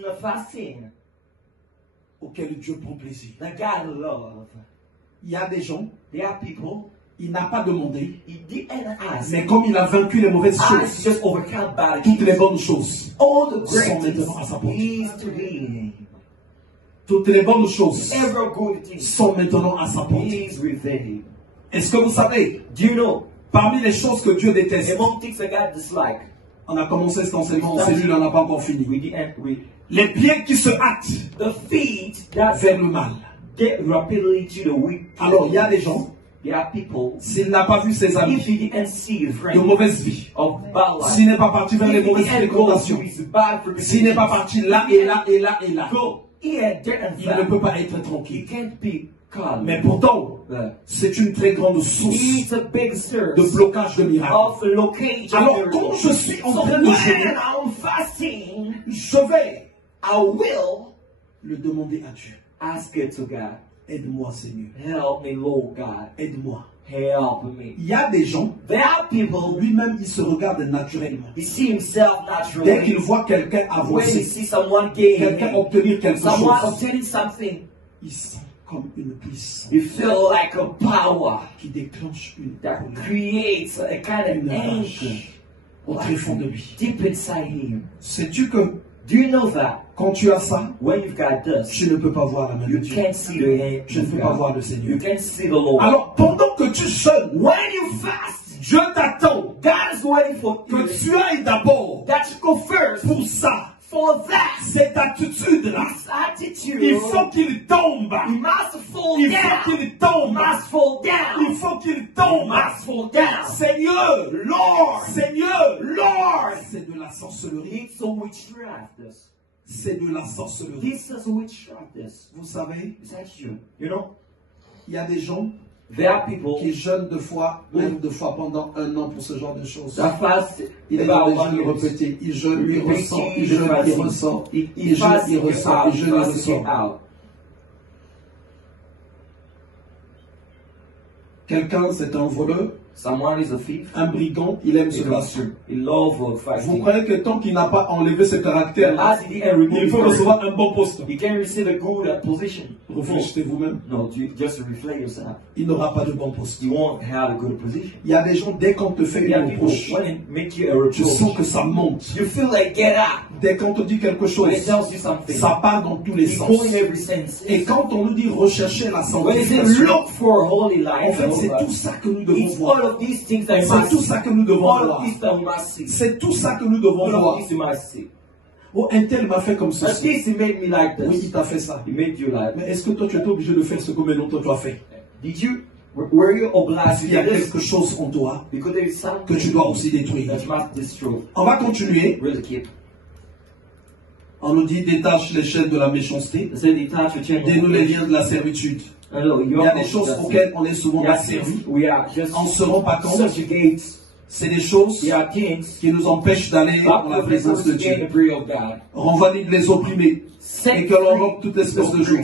season of fasting auquel Dieu prend plaisir. that God loves. Il y a des gens, There are people, il n'a pas demandé, he didn't ask. mais comme il a vaincu les mauvaises I choses, just overcome bad toutes les things. bonnes choses All the sont great maintenant à sa things portée. is to him. Toutes les bonnes choses Every good thing sont maintenant à sa portée. is within him. Est-ce que vous savez, Do you know, parmi les choses que Dieu déteste, among things that God dislikes, on a commencé cet enseignement en cellule, on n'a pas encore fini. the Les pieds qui se hâtent feet that vers le mal. get rapidly to the weak. Alors, il y a des gens, There are people, s'il n'a pas vu ses if amis he didn't see a de friend mauvaise vie, of bad life, s'il n'est pas parti vers les if he mauvaises didn't go to fréquentations, his bad s'il n'est pas parti là et là et là et là, go here, there and il ne there, peut pas être he tranquille. can't be calm. Mais pourtant, c'est une très grande source It's a big source de blocage de miracles. of location. Alors, quand je suis en train de when jeûner, I'm fasting, je vais I will le demander à Dieu. ask it to God. Aide-moi, Seigneur. Help me, Lord God. Aide-moi. Help me. Il y a des gens, There are people, lui-même, il se regarde naturellement. he see himself Dès qu'il naturally. voit quelqu'un When he avancer, sees someone gain, quelqu'un obtenir quelque someone chose, obtaining something, il sent comme une puissance you feel like a power qui déclenche une that colère, creates a kind of une anger rage au très fond de lui. deep inside him. Sais-tu que Do you know that quand tu as ça, when you've got this, tu ne peux pas voir la main de you Dieu. can't see the hand Je ne of peux pas God. voir le You Seigneur. can't see the Lord. Alors, pendant que tu jeûnes, When you fast, Dieu t'attend God is waiting for que you tu ailles d'abord that you go first pour ça. for that. Cette attitude-là, This attitude, il faut qu'il tombe. you must fall Il faut down. qu'il tombe. Must fall down. Il faut qu'il tombe. Must fall down. Seigneur, Lord, Seigneur, Lord. c'est de la sorcellerie. It's a witchcraft. C'est de la sorcellerie. This is a witchcraft. Vous savez, Is that you? You know, il y a des gens there are people qui jeûnent deux fois, même deux fois pendant un an pour ce genre de choses. that fast Il est about dans 1 les year. répétés. Il jeûne, il Repeating ressent, il the jeûne, il fasting. ressent. He Il jeûne, fasts, il he ressent, out, il jeûne, il fasts, he ressent. out. Quelqu'un, c'est un voleur, Someone is a thief. un brigand, il aime se He battre. love Vous fasting. croyez que tant qu'il n'a pas enlevé ce caractère, As he didn't remove il peut it, recevoir un bon poste? he can receive a good position. Réfléchissez vous-même. No, just reflect yourself. Il n'aura pas de bon poste. You won't have a good position. Il y a des gens, dès qu'on te fait There are une people, reproche, when they make you a tu sens reproach, que ça monte. you feel like get up. Dès qu'on te dit quelque chose, When it tells you something, ça part dans tous les it's sens. going in every sense. Et quand on nous dit rechercher la When it says sanctification, look for a holy en life, fait, c'est tout ça que nous devons it's voir. all of these things that you C'est must tout see. ça que nous devons All of voir. these that we must see. C'est tout ça que nous devons All of voir. this you must see. Oh, un tel m'a fait comme But ceci. this, he made me like Oui, il this. t'a fait ça. He made you like. Mais est-ce que toi, tu étais obligé de faire ce que maintenant toi tu as fait? Did you? Were you obliged to Il y a do this? quelque chose en toi Because there is que something tu dois aussi détruire. that you must destroy. On va continuer. Really keep. On nous dit détache les chaînes de la méchanceté, So detach your chain. dénoue les liens de la servitude. Hello, Il y a des choses auxquelles on est souvent asservi. we are just On ne se rend pas compte. subjugates. C'est des choses There are things qui nous empêchent d'aller dans la présence de in Dieu. the glory of God. On valide les opprimés et que l'on rompe toute espèce de joie.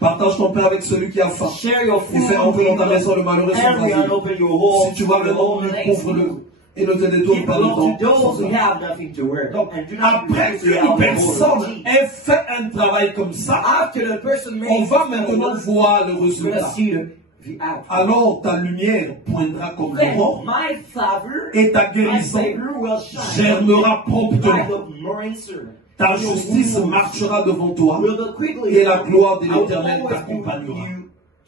Partage ton pain avec celui qui a faim. Share your Et food fais entrer dans ta with maison le malheureux sans everyone. asile. Open your home. Si tu vois le monde, couvre-le et ne te détourne Give pas de belong to ton those who have nothing to wear. Donc, And do not après refuse the qu'une hour personne of Jesus. ait fait un travail comme ça, After the person made on va it, maintenant voir le we're résultat. gonna see the outcome. Alors ta lumière poindra comme Then l'aurore my favor, et ta my guérison favor will shine germera like promptement. the morning sun. Ta justice marchera devant toi Will the quickly et la gloire de I will l'Éternel always be t'accompagnera. with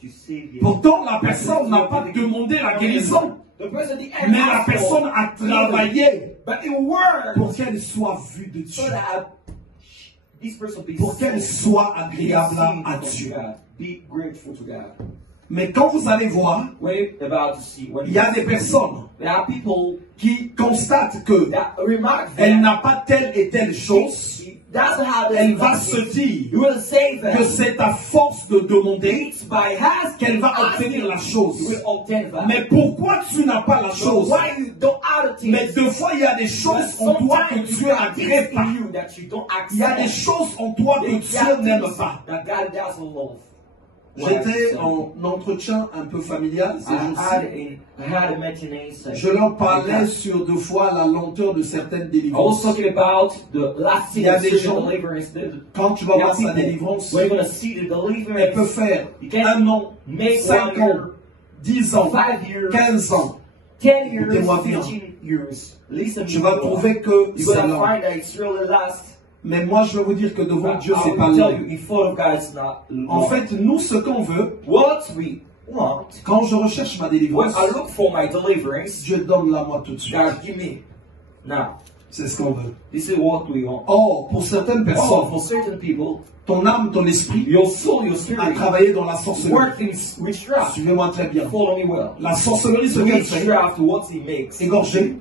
you to save you. Pourtant, la personne n'a pas demandé la guérison, The person did mais la personne a travaillé but it worked pour qu'elle soit vue de so Dieu, that this person be pour qu'elle saved, soit be agréable seen à from Dieu. God, be grateful to God. Mais quand vous allez voir, When you're about to see, when il y a des personnes there are people qui constatent que that remark elle that n'a pas telle et telle chose, she doesn't have this elle va message. se dire You will say que that c'est à force de demander it's by asking qu'elle va obtenir la you chose. will obtain that. Mais pourquoi tu n'as pas la So chose? why you don't have the Mais things? deux fois, il y a des But choses en toi que sometimes Dieu you have things n'agrée pas. in you that you don't Il y a des accept. choses en toi que There Dieu are n'aime things pas. that God doesn't love. J'étais en entretien un peu familial ces jours-ci. I had a matinee session. Je leur parlais sur deux fois la lenteur de certaines I was délivrances. talking about the last Il y a des spiritual gens, deliverance. quand tu vas voir sa délivrance, We're going to see the elle peut deliverance. faire You can 1 an, make 5 1 ans, year, 10 ans, 5 years, 15 ans. 10 years, Écoutez-moi bien. 15 years. Listen Tu to vas me. trouver que You're c'est going to lent. find that it's really last. Mais moi, je vais vous dire que devant Dieu, c'est I pas will tell lent. you, in front of God, it's not En long. fait, nous, ce qu'on veut, What we want, quand je recherche ma when délivrance, I look for my deliverance, Dieu donne-la moi tout de suite. God, give me. Now, C'est ce qu'on veut. this is what we want. Or, pour certaines Oh, personnes, for certain people, ton âme, ton esprit your soul, your a spirit, travaillé dans la sorcellerie. work in witchcraft. Suivez-moi très bien. Follow me well. La sorcellerie, ce qu'elle fait, Witchcraft, what it makes. égorger,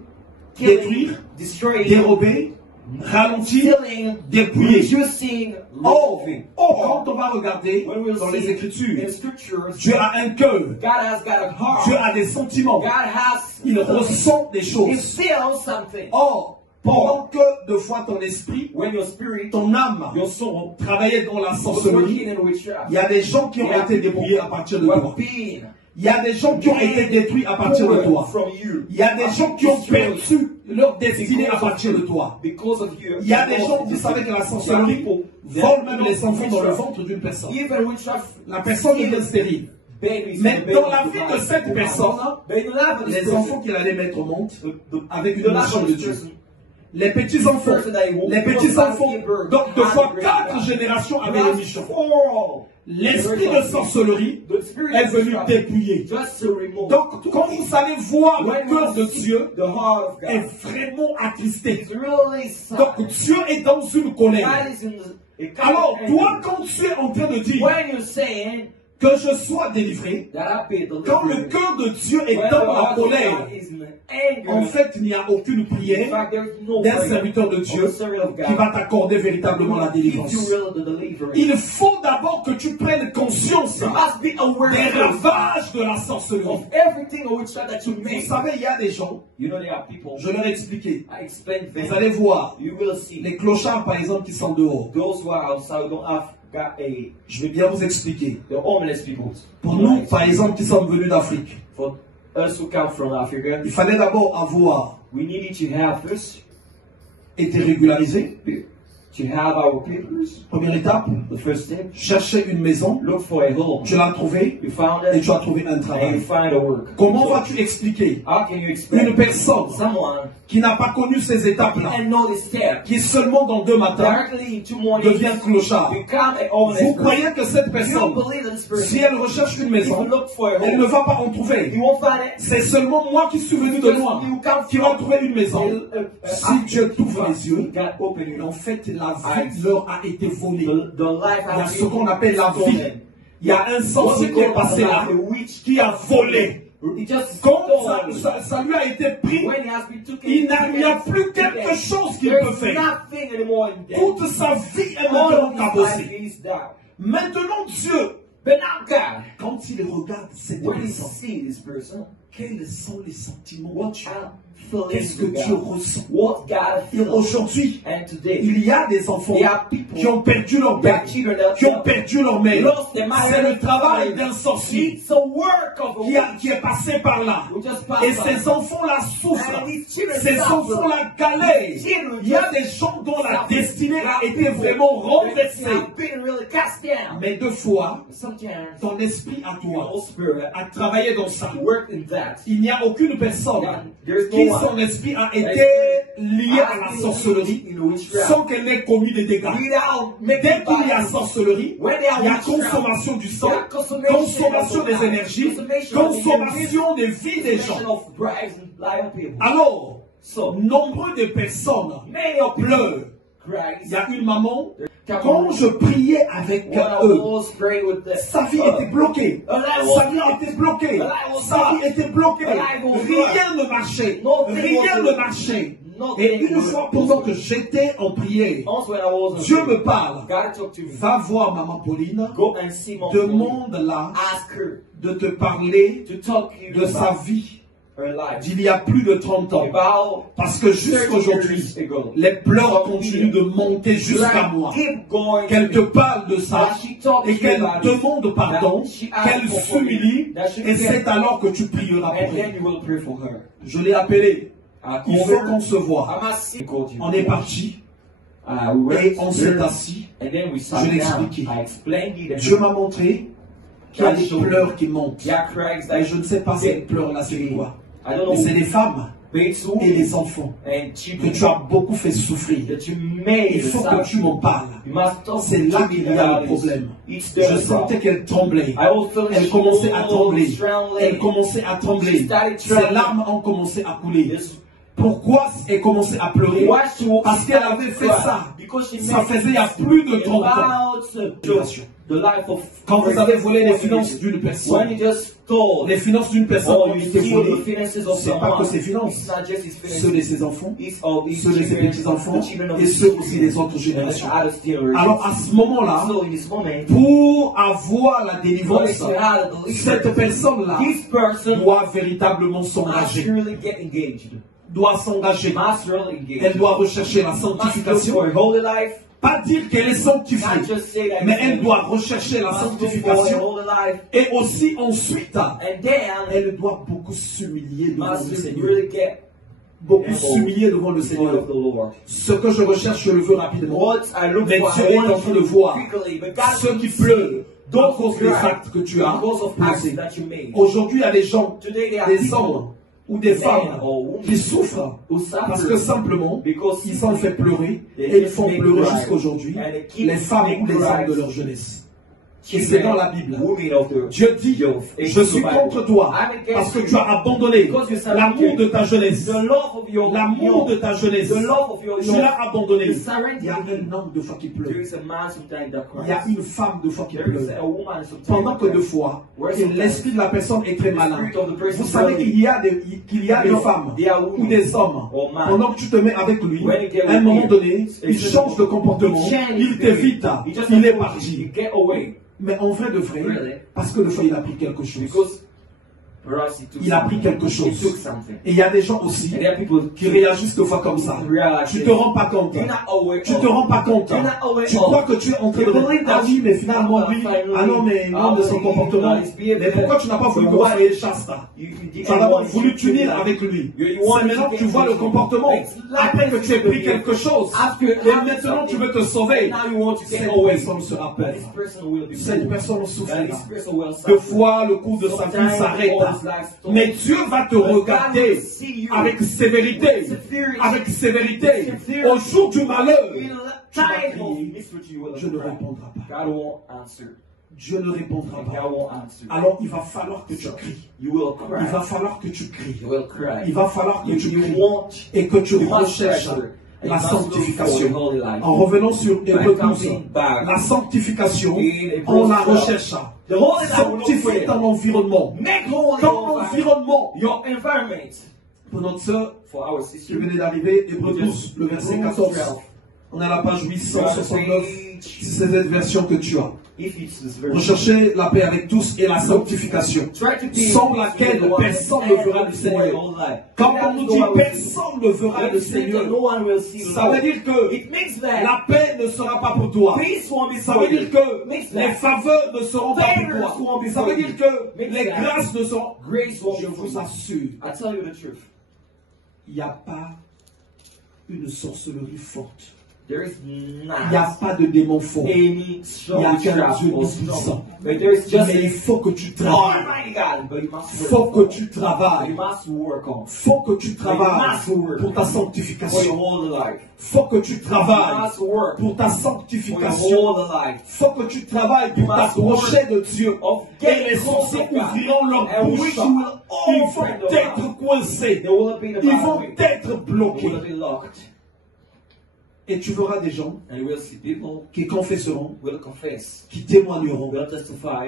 Killing, détruire, destroying, dérober, ralentir, killing, dépouiller. reducing, Or, loving. quand on va regarder When we'll dans see les Écritures, in scriptures, Dieu a un cœur, God has got a heart. Dieu a des sentiments, God has il ressent des He choses. feels something. Or, pendant que de fois ton esprit, When your spirit, ton âme your soul, travaillait dans la was sorcellerie, working in witchcraft, il y a des gens qui ont Yeah. été dépouillés à partir de were toi. being Il y a des gens qui ont été détruits à partir de toi. from you. Il y a des gens qui ont perdu leur destinée à partir de toi. Because of you. Il y a des gens, vous savez que la sorcellerie vole même les enfants dans le ventre d'une personne. Even witchcraft, La personne devient stérile. babies. Mais dans la vie de cette personne, But in the life of this les person, enfants qu'il allait mettre au monde avec une the life mission of de this Dieu. person, Les petits-enfants, donc de fois 4 générations avaient une mission. L'esprit de sorcellerie est venu dépouiller. Donc, quand vous allez voir le cœur de Dieu, est vraiment attristé. Donc, Dieu est dans une colère. Alors, toi, quand tu es en train de dire que je sois délivré, quand le cœur de Dieu est dans la colère, en fait, il n'y a aucune prière d'un serviteur de Dieu qui va t'accorder véritablement la délivrance. Il faut d'abord que tu prennes conscience des ravages de la sorcellerie. Vous savez, il y a des gens, je leur ai expliqué, vous allez voir, les clochards par exemple qui sont dehors. Je vais bien vous expliquer. Pour nous, par exemple, qui sommes venus d'Afrique, il fallait d'abord avoir été régularisé. Première étape, chercher une maison, tu l'as trouvée et tu as trouvé un travail. Comment vas-tu expliquer une personne qui n'a pas connu ces étapes-là, qui seulement dans 2 matins devient clochard? Vous croyez que cette personne, si elle recherche une maison, elle ne va pas en trouver? C'est seulement moi qui suis venu de loin qui va trouver une maison. Si Dieu t'ouvre les yeux, en fait la vie leur a été volée. Il y a ce qu'on appelle la vie. Il y a un sorcier qui est passé là, qui a volé. Quand ça lui a été pris, il n'y a plus quelque chose qu'il peut faire. Toute sa vie est maintenant cabossée. Maintenant Dieu, quand il regarde cette personne, quels sont les sentiments? Qu'est-ce que Dieu ressent? Et aujourd'hui, il y a des enfants qui ont perdu leur père, qui ont perdu leur mère. C'est le travail d'un sorcier qui est passé par là. Et ces enfants-là souffrent. Ces enfants-là galèrent. Il y a des gens dont la destinée a été vraiment renversée. Mais 2 fois, ton esprit à toi a travaillé dans ça. Il n'y a aucune personne qui son esprit a été lié à la sorcellerie sans qu'elle n'ait commis des dégâts. Dès qu'il y a sorcellerie, il y a consommation du sang, consommation des énergies, consommation des vies des gens. Alors, nombreux de personnes pleurent. Il y a une maman, quand je priais avec eux, sa vie était bloquée. Sa vie était bloquée. Sa vie était bloquée. Rien ne marchait. Rien ne marchait. Et une fois, pendant que j'étais en prière, Dieu me parle. Va voir maman Pauline. Demande-la de te parler de sa vie d'il y a plus de 30 ans. Parce que jusqu'aujourd'hui, les pleurs continuent de monter jusqu'à moi. Qu'elle te parle de ça et qu'elle demande pardon, qu'elle s'humilie, et c'est alors que tu prieras pour elle. Je l'ai appelée. Il faut qu'on se voie. On est parti. Et on s'est assis. Je l'ai expliqué. Dieu m'a montré qu'il y a des pleurs qui montent. Et je ne sais pas ces pleurs-là, c'est quoi. Mais c'est les femmes et les enfants que tu as beaucoup fait souffrir. Il faut que tu m'en parles. C'est là qu'il y a le problème. Je sentais qu'elle tremblait. Elle commençait à trembler. Elle commençait à trembler. Ses larmes ont commencé à couler. Pourquoi elle commençait à pleurer? Parce qu'elle avait fait ça. Ça faisait il y a plus de 30 ans. Quand vous avez volé les finances d'une personne, les finances d'une personne ont été volées, c'est pas que ses finances, ceux de ses enfants, ceux de ses petits-enfants, et ceux aussi des autres générations. Alors à ce moment-là, pour avoir la délivrance, cette personne-là doit véritablement s'engager. Doit s'engager. Elle doit rechercher la sanctification. Pas dire qu'elle est sanctifiée, mais elle doit rechercher la sanctification. Et aussi ensuite, elle doit beaucoup s'humilier devant le Seigneur. Beaucoup s'humilier devant le Seigneur. Ce que je recherche, je le veux rapidement. Mais Dieu est en train de voir ceux qui pleurent à cause des actes que tu as posés. Aujourd'hui, il y a des gens, des hommes ou des femmes qui souffrent parce que simplement ils ont fait pleurer et ils font pleurer jusqu'aujourd'hui les femmes ou les hommes de leur jeunesse. Et c'est dans la Bible. Dieu dit, je suis contre toi parce que tu as abandonné l'amour de ta jeunesse. L'amour de ta jeunesse. Tu l'as abandonné. Il y a un homme de fois qui pleure. Il y a une femme de fois qui pleure. Pendant que deux fois, l'esprit de la personne est très malin. Vous savez qu'il y a des femmes ou des hommes. Pendant que tu te mets avec lui, à un moment donné, il change de comportement. Il t'évite. Il est parti. Mais en vrai de vrai, parce que le fois il a pris quelque chose. Il a pris quelque chose. Et il y a des gens aussi qui réagissent deux fois comme ça. Tu ne te rends pas compte. Tu ne te rends pas compte. Tu crois que tu es en train de... Ah oui, mais finalement, lui, ah non, mais non de son comportement. Mais pourquoi tu n'as pas voulu soyez chasta? Tu as d'abord voulu t'unir avec lui. C'est maintenant que tu vois le comportement. Après que tu aies pris quelque chose. Et maintenant tu veux te sauver. Cette personne se rappelle. Cette personne souffrira. Deux fois, le cours de sa vie s'arrête. Mais Dieu va te regarder avec sévérité, au jour du malheur. Tu vas crier, je ne répondrai pas. Dieu ne répondra pas. Alors il va falloir que tu cries. Il va falloir que tu cries. Il va falloir que tu cries et que tu recherches la sanctification. En revenant sur Hébreux 12, la sanctification, on la recherche. Sanctifier ton environnement. Ton environnement. Pour notre soeur qui venait d'arriver, Hébreux 12, le verset 14. On a la page 869. C'est cette version que tu as. Recherchez la paix avec tous et la sanctification, sans laquelle personne ne verra le Seigneur. Quand on nous dit personne ne verra le Seigneur, ça veut dire que la paix ne sera pas pour toi. Ça veut dire que les faveurs ne seront pas pour toi. Ça veut dire que les grâces ne seront pas. Je vous assure, il n'y a pas une sorcellerie forte. Il n'y a pas de démon fort. Il n'y a qu'un Dieu puissant. Mais il faut que tu travailles. Il faut que tu travailles. Il faut que tu travailles pour ta sanctification. Il faut que tu travailles pour ta sanctification. Il faut que tu travailles pour t'approcher de Dieu. Et les sorciers ouvriront leur bouche. Ils vont être coincés. Ils vont être bloqués. Et tu verras des gens qui confesseront, qui témoigneront.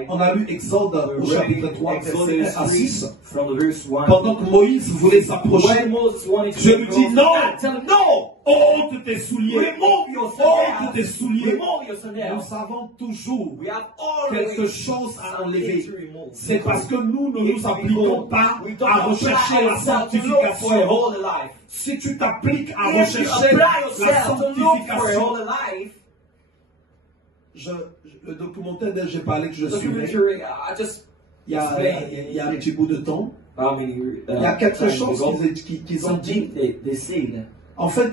On a lu Exode au chapitre 3, verset 1 à 6. Pendant que Moïse voulait s'approcher, Dieu lui dit non, ôte tes souliers. Remove your Ôte sandals. tes souliers. Remove your sandals. Nous avons toujours We have quelque always chose à something enlever. to remove. C'est parce que nous ne If nous appliquons pas we don't à apply rechercher la ourselves to look for a sanctification. holy life. Si tu t'appliques à If you rechercher apply la yourself to look for a sanctification, holy life, le documentaire dont j'ai parlé que je suivais, documentary, I just il y a un petit bout de temps, il y a quelque chose qu'ils ont dit. they said, En fait,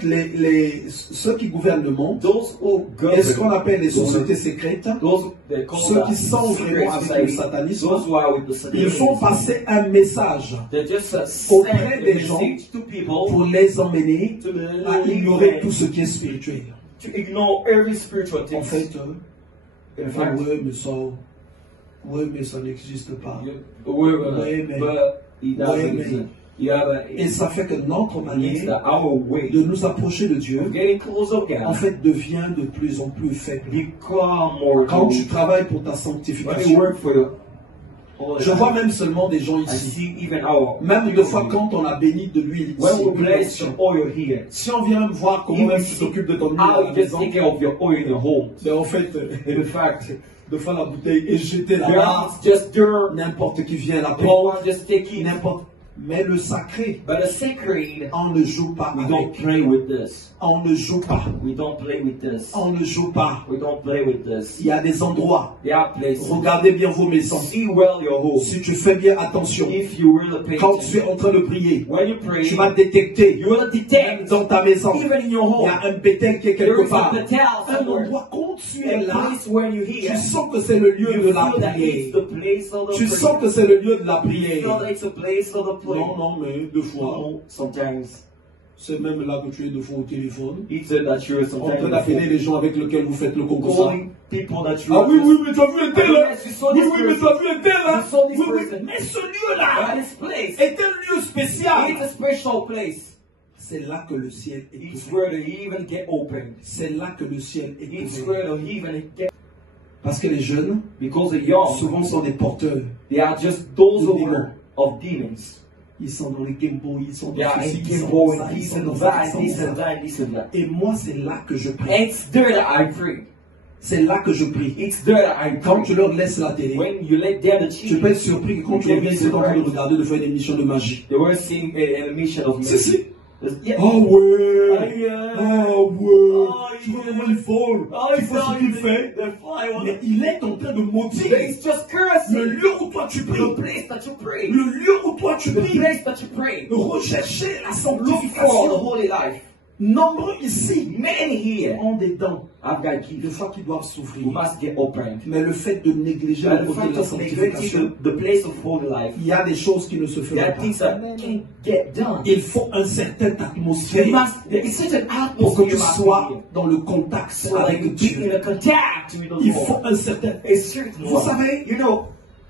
ceux qui gouvernent le monde, those who et ce qu'on govern, appelle les sociétés secrètes, ceux qui sont vraiment avec le satanisme, those who are with the Satanism, ils font passer un message they just auprès send des the gens message to people pour les emmener to à ignorer tout ce qui est spirituel. to ignore every spiritual thing. En fait, mais ça n'existe pas. Ouais, mais it doesn't mais- exist. You have a, Et ça fait que notre it's manière our way de nous approcher de Dieu, of getting close of en God fait, devient de plus en plus faible. become more Quand tu weak. travailles pour ta When you sanctification, work for the holy je life, vois même seulement des gens I ici. see even our Même des fois quand on a béni de l'huile when ici, we place the oil here, si on vient même voir comment même tu t'occupes de ton huile how à la you just maison, take care of your oil in your home. mais en fait, In fact, de fois la bouteille est jetée là-bas, God just dirt. n'importe qui vient la No prendre, one just take it. n'importe. Mais le sacré, But the sacred, on ne joue pas we don't avec. play with this. On ne joue pas. We don't play with this. On ne joue pas. We don't play with this. Il y a des endroits. There are places. Regardez bien vos maisons. See well your home. Si tu fais bien attention, If you really pay quand tu es attention, en train de prier, when you pray, tu vas détecter you will detect dans ta maison, even in your il y home. a un Bethel qui est There quelque is a part. Bethel Un somewhere. endroit, quand tu es A là, place when you tu hear, sens que c'est le lieu you de la feel that it's prière. the place of the Tu prayer. sens que c'est le lieu de la You feel prière. that it's a place of the prayer. Non, non, mais deux fois. No, sometimes C'est même là que tu es deux fois au téléphone. he said that you're En train sometimes d'appeler les gens avec lesquels vous faites le concours. calling people that you Ah oui, oui, mais tu as vu un tel là. Yes, you saw Oui, this oui, mais tu as vu un tel là. You saw this Oui, oui. person. Mais ce lieu-là this place. est un lieu spécial. It's a special place. C'est là que le ciel est It's ouvert. where the heaven get open. C'est là que le ciel est It's ouvert. where the heaven get, Parce que les jeunes, because the young souvent, sont des porteurs. they are just those Of demons. of demons. Ils sont dans les Game Boy, ils sont They dans are ceci, ils in sont boy, dans ça, ils this sont and dans ça, that, ils this sont and dans ça. that, this and that. Et moi, c'est là que je prie. And it's there that I pray. C'est là que je prie. It's there that I Quand tu pray. leur laisses la télé, When you let them the tu peux être cheese, surpris que quand tu reviens, ils sont en train de regarder de faire une émission de magie. they were seeing an emission of Si, si. Yeah. Oh ouais! Ah, yeah. Oh ouais! Oh, Tu vois yeah. comment il vole? Oh, Tu vois ce qu'il fait? The fire was Mais il est en train de maudire It's just cursing. le lieu où toi tu The pries. place that you pray. Le lieu où toi tu The pries. place that you pray. Rechercher la Look for the sanctification. holy life. Nombreux ici Many here ont des dents. have got keys. Des fois qu'ils doivent souffrir. You must get opened. Mais le fait de négliger But le the côté fact de la of neglecting sanctification, the place of holy life, il y a des choses qui ne se there feront are things pas. that can't get done. Il faut un certain atmosphère There is such an pour que atmosphere tu must sois be here. dans le contact So that you avec be in Dieu. a contact with the Il faut Lord. un certain... A certain Vous one. savez, You know,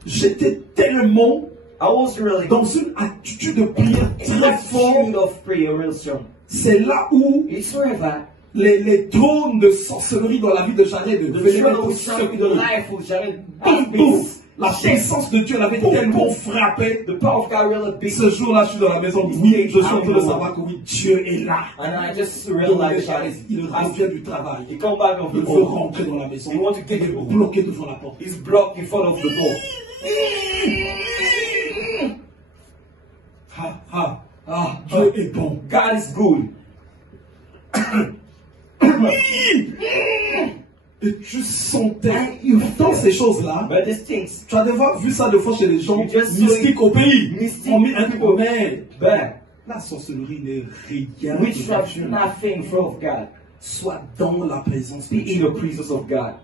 j'étais tellement I was really dans une attitude de prière in très that forte. attitude of prayer real strong. C'est là où It's where that les trônes de sorcellerie dans la vie de Jared the venaient struggle pour with the se life of Jared Boum, boum. La puissance de Dieu l'avait tellement frappé. The power of God really big. Ce jour-là, je suis dans la maison. Oui, je suis en train de savoir que oui, Dieu est là. And I just Donc, realized that il revient du travail. he come back of Il the veut door. rentrer dans la maison. You want to get Il est it. bloqué devant la porte. He's blocked in front of the door. Dieu est bon. God is good. Et tu sentais, dans ces choses-là, But these things, tu as déjà vu ça de fois chez les gens You just mystiques au pays. mystique On met un people. mais but la sorcellerie n'est rien. witchcraft de is Dieu. nothing in front of God. Soit dans la présence de Be in Dieu. the presence of God.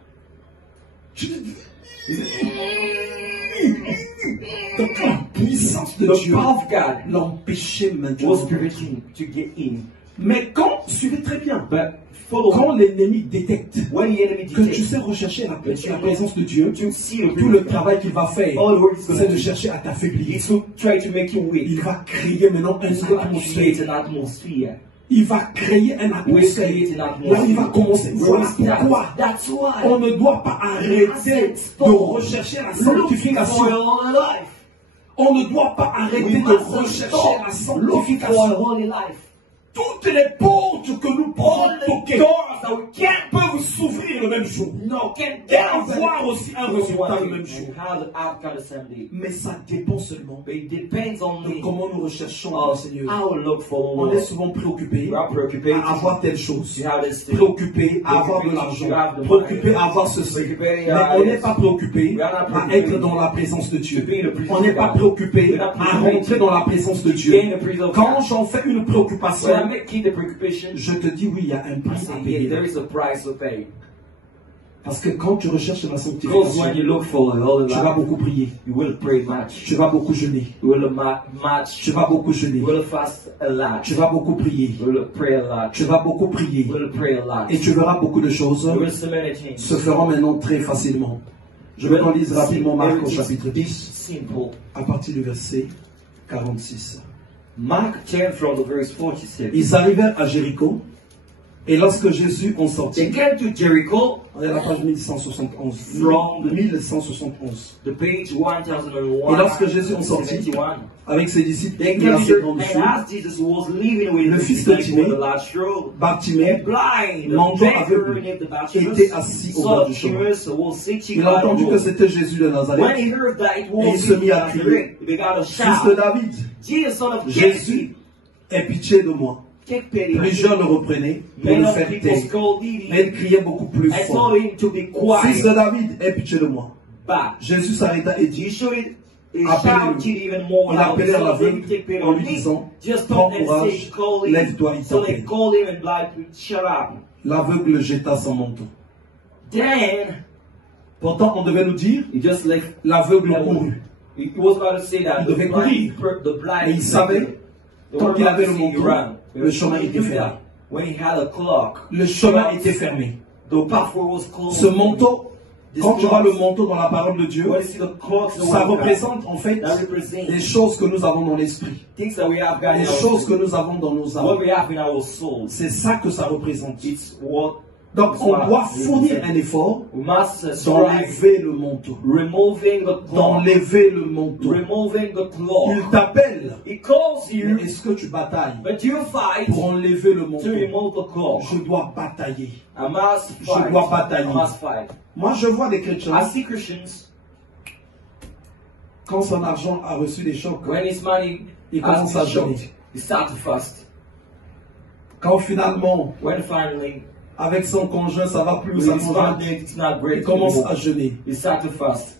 Donc la puissance de The Dieu power of God l'empêchait maintenant. was preventing to get in. Mais quand, suivez très bien, But follow quand l'ennemi détecte when the enemy que tu detects sais rechercher la présence de Dieu, to see the tout le travail qu'il va faire, all the work he's c'est going de to chercher à t'affaiblir. is to try to make you weak. Il va créer maintenant He's going une to atmosphère. create an atmosphere. Il va créer un atmosphère. Là, il va commencer. Voilà pourquoi That's why. on ne doit pas arrêter de rechercher la sanctification. On ne doit pas arrêter de rechercher la sanctification. holy life. toutes les portes que nous pouvons toquer peuvent s'ouvrir le même jour. Et avoir aussi un résultat le même jour. Mais ça dépend seulement de comment nous recherchons le Seigneur. On est souvent préoccupé à avoir telle chose, préoccupé à avoir de l'argent, préoccupé à avoir ceci. Mais on n'est pas préoccupé à être dans la présence de Dieu. On n'est pas préoccupé à rentrer dans la présence de Dieu. Quand j'en fais une préoccupation, je te dis oui, il y a un prix à payer. Parce que quand tu recherches la sanctification, tu vas beaucoup prier. Tu vas beaucoup jeûner. Tu vas beaucoup jeûner. Tu vas beaucoup prier. Tu vas beaucoup prier. Et tu verras beaucoup de choses se feront maintenant très facilement. Je vais qu'on lise rapidement Marc au chapitre 10, à partir du verset 46. Mark 10 from the verse 46. Ils arrivèrent à Jéricho. Et lorsque Jésus en sortit, they came to Jericho, on est à la page 1171, from 1171. The page 1001. Et lorsque Jésus en sortit, avec ses disciples, they il a came fait here, grande and as Jesus was living with le his fils de disciples Timée, on the last road, Bartimée, blind, mendiant beggar aveugle, named the était assis au bord du chemin. was sitting Il a by the entendu que road. c'était Jésus de When Nazareth. he heard that it Et was il se mit à Jesus, crier, he began to Fils de shout, David, Jesus, son of Jésus, aie pitié de moi. take pity. Plusieurs le reprenaient pour le Many faire people taire. scolded Mais il him criait beaucoup plus and fort. told him to be Fils de quiet. David, aie pitié de moi. But Jésus s'arrêta et he dit, shouted, he Appelez-le. shouted even more Il loud. appelait à So l'aveugle they take pity en on lui me. disant, Just prends stop and courage, say, call him. lève-toi, il So they t'appelle. called him and like, shut up. L'aveugle jeta son manteau. Then Pourtant, on devait nous dire, he just left. l'aveugle courut. He was about to say that Il devait courir. the blind, Mais il savait, they tant were qu'il about avait to le say he manteau, ran. le chemin était fermé. When he had a clock, Le chemin était fermé. the pathway was closed. Ce manteau, quand tu vois le manteau dans la parole de Dieu, When you see the clocks, ça représente en fait les choses que nous avons dans l'esprit, things that we have got in les our choses que soul. nous avons dans nos What âmes. we have in our soul. C'est ça que ça représente. It's what Donc on doit fournir un effort we must strive, d'enlever le manteau. removing the clock, D'enlever le manteau. removing the Il clock. t'appelle. He calls you, Mais est-ce que tu batailles but you fight pour enlever le to manteau? remove the clock. Je dois batailler. I must Je fight. dois batailler. I must fight. Moi, je vois des chrétiens, I see Christians, quand son argent a reçu des chocs, when his money il has commence à been jeûner. choked, he start to fast. Quand finalement, When finally, avec son conjoint, ça va plus, with sa his conjointe, family, it's not il great commence anymore, à jeûner. he start to fast.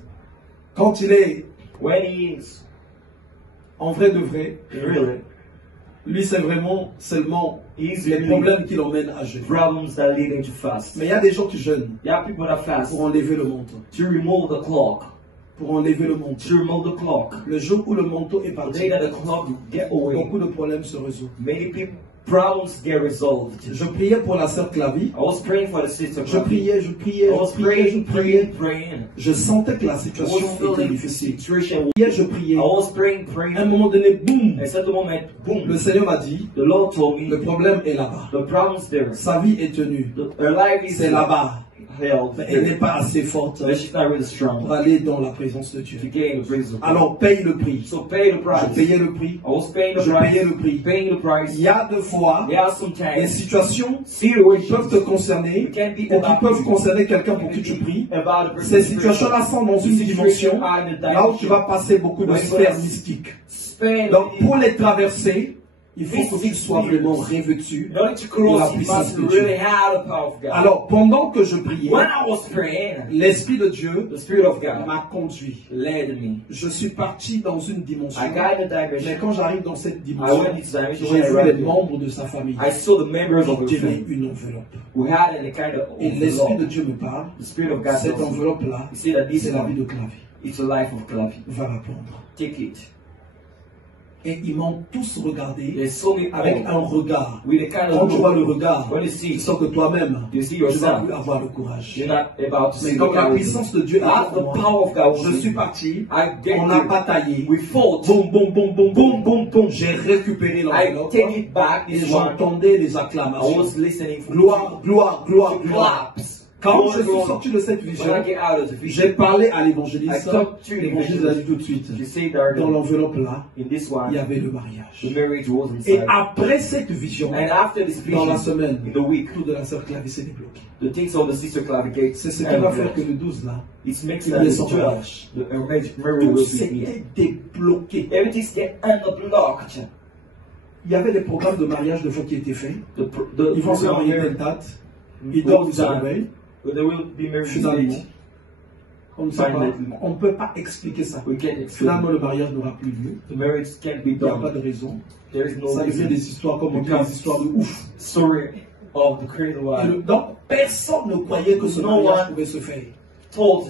Quand il est When he is en vrai de vrai, really, lui, c'est vraiment seulement he's les really problèmes qui l'emmènent à jeûner. problems that lead him to fast. Mais il y a des gens qui jeûnent There are people that fast pour enlever le manteau. to remove the clock. Pour enlever le manteau. To remove the clock. Le jour où le manteau est The parti, day that the clock get away, beaucoup de problèmes se résolvent. many people problems get resolved. Je priais pour la sœur Clavie. I was praying for the sister. Je priais, je priais, I was je priais, je praying. priais. Je sentais que la I situation was était feeling difficile. situation. Je priais. I was praying. À un moment donné, boum, And at the moment, boom, le Seigneur m'a dit, the Lord told me le problème est là-bas. the problem's there. Sa vie est tenue. Her life is C'est là-bas. held. Mais elle n'est pas assez forte But she's not really strong pour aller dans la présence de to Dieu. gain the praise of God. Alors paye le prix. So pay the Je price. payais le prix. I was paying the Je price. payais le prix. Paying the price. Il y a deux fois There are some des times situations qui situations peuvent te concerner can be ou qui about peuvent you. concerner quelqu'un pour qui tu pries. About a person. Ces situations-là sont dans une dimension là où tu vas passer beaucoup de sphères mystiques. Donc pour les traverser, il faut que tu sois vraiment revêtu In order to de cross, la you puissance must de Dieu. really have the power of God. Alors pendant que je priais, When I was praying, l'Esprit de Dieu the Spirit of God m'a conduit. led me. Je suis parti dans une dimension. I got in a Mais dimension. quand j'arrive dans cette I dimension, went into dimension j'ai when I vu les arrived. membres de sa famille. I saw the members of Il the tenait family une enveloppe. who had a kind of Et l'Esprit de envelope. Dieu me parle. The Spirit of God Cette tells me, enveloppe-là, you see that this c'est la vie de one, Clavie. it's a life of Clavi. Va la prendre. Take it. Et ils m'ont tous regardé They saw me avec all un regard. with a kind Quand of tu vois le look. regard, When you tu see, sens que toi-même, you see tu vas yourself. plus avoir le courage. You're not about to Mais see comme the la power. puissance de Dieu est As the en moi, power of God je was suis in me. parti, I get on a there. bataillé. We fought. Boum, boum, boum, boum, boum, boum, boum. J'ai récupéré I l'enveloppe take it back. et This one. j'entendais les I acclamations. was listening for Gloire, gloire, gloire, gloire. claps. Quand je suis sorti de cette vision, j'ai parlé à l'évangéliste. L'évangéliste a dit tout de suite, dans l'enveloppe là, il y avait le mariage. Et après cette vision, dans la semaine, tout de la sœur Clavie s'est débloqué. C'est ce qui va faire que le 12 là, il est son mariage. Tout s'est débloqué. Il y avait des programmes de mariage de fois qui étaient faits. Ils vont se marier à telle date. Ils dorment, ils se réveillent. Finalement, on ne peut pas expliquer ça. Finalement, le mariage n'aura plus lieu. Il n'y a pas de raison. Ça devient des histoires comme on dit, des histoires de ouf. Donc, personne ne croyait que ce mariage pouvait se faire.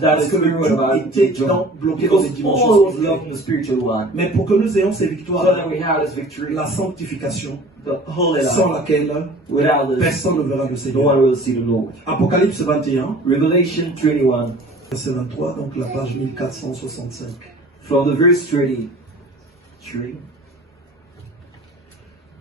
Parce que le Dieu était bloqué dans les dimensions. Mais pour que nous ayons ces victoires, la sanctification, sans laquelle personne ne verra le Seigneur. Apocalypse 21, Revelation 21, verset 23, donc la page 1465. from the verse 33.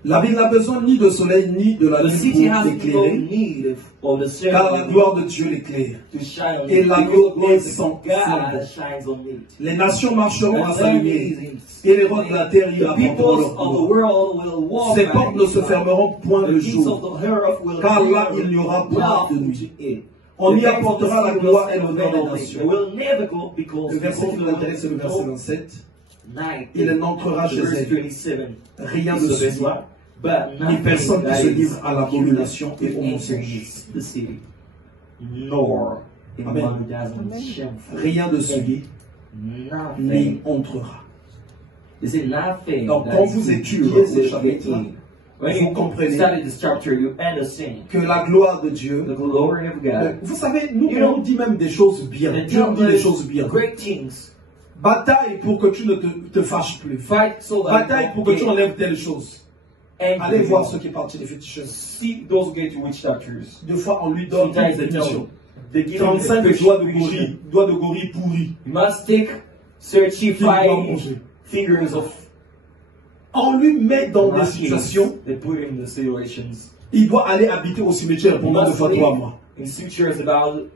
La ville n'a besoin ni de soleil ni de la The lune city pour has no l'éclairer, need of the car la sun gloire de Dieu l'éclaire. to shine on Et it, la because gloire the sans God flambe. shines on it. Les nations marcheront à sa lumière, et les rois de la terre y The apporteront peoples leur of the gloire. world will walk Ces by portes ne it. se fermeront point The le kings jour, of the earth will car là never il n'y aura bow point de to nuit. it. On The y kings of the apportera la sea gloire et will l'honneur des never nations. They will never go because Le verset qui nous intéresse, c'est le verset no 27. night. Il n'entrera chez Verse elle 27. rien de Is the best souillé, one. But ni nothing personne qui that se is livre à l'abomination et au enters mensonge. the city, nor Amen. anyone who doesn't shameful. Rien de souillé Nothing. n'y entrera. Is it nothing? Donc, that quand is vous to étudiez get ce in. chapitre, When vous you comprenez study this chapter, you understand que la gloire de Dieu, the glory of God. vous savez, nous You know, on dit même des choses bien. And Dieu dit des choses bien. great things. Bataille pour que tu ne te fâches plus. Fight so that Bataille pour que tu enlèves telle chose. and Allez voir ceux qui partent des féticheurs. see those get to witch doctors. Deux fois, on lui donne Sometimes une they pétition. know. They give him 35 the doigts de prescription. gorille pourris. You must take Qu'il doit 35 manger. fingers of On lui met dans des monkeys. situations, They put him in the situations. il doit aller habiter au cimetière pendant 2 fois 3 mois. In sutures about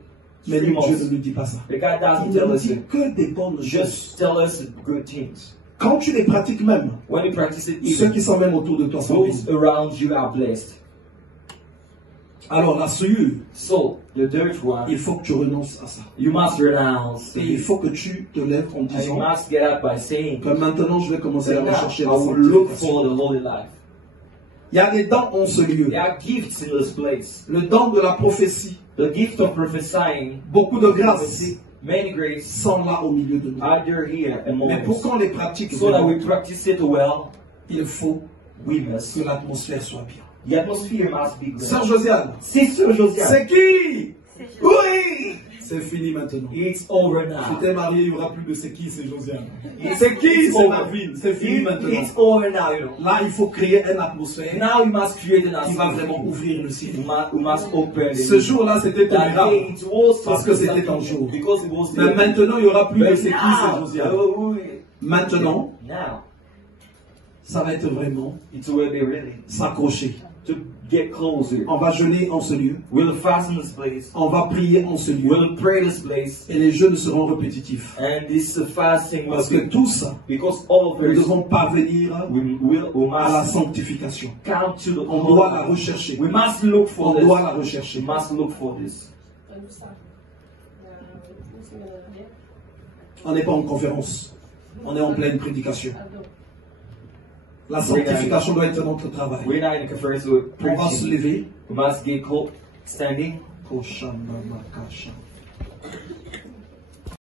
Mais 3 Dieu months. ne lui dit pas ça. The God doesn't Il tell ne us dit it. que des bonnes choses. Just tell us good things. Quand tu les pratiques même, When you practice it, ceux even qui sont même autour de toi sont those bénis. around you are blessed. Alors la souillure, So, the dirt one, il faut que tu renonces à ça. you must renounce. Et il faut que tu te lèves en And you disant must get up by saying, que maintenant je vais commencer à now, rechercher I la will look sanctification. for the holy life. Il y a des dons en ce lieu. There are gifts in this place. Le don de la prophétie, The gift of prophesying, beaucoup de grâces many grace, sont là au milieu de nous. are there here among Mais pour us. qu'on les pratique, So that vraiment, we practice it well, il faut we must. que l'atmosphère soit bien. The atmosphere must be Sœur good. Josiane, Sister Josiane, c'est qui? oui! C'est fini maintenant. It's over Si now. t'es marié, il n'y aura plus de c'est qui, c'est Josiane. It's- C'est qui, it's c'est over. Marvin. C'est fini maintenant. It's over now, you know. Là, il faut créer une atmosphère Now we must create an qui va atmosphere. vraiment ouvrir le ciel. We must open Ce it. jour-là, c'était That admirable. day it was Parce que c'était un jour. because it was Mais the maintenant, il n'y aura plus de But c'est qui, c'est now, Josiane. oui. Maintenant, Now, ça va être vraiment it will be ready s'accrocher. to get closer. On va jeûner en ce lieu. We'll fast in this place. On va prier en ce lieu. We'll pray this place. Et les jeûnes seront répétitifs. And this fasting will Parce que be tous, because all of nous us devons parvenir we à la must sanctification. come to the On doit la rechercher. We must look for On this. doit la We rechercher. must look for this. On n'est pas en conférence. On est en pleine prédication. La sanctification doit être notre travail. We're not in conference with On va se preaching. lever. We must get close, standing. Koshamba Makasha.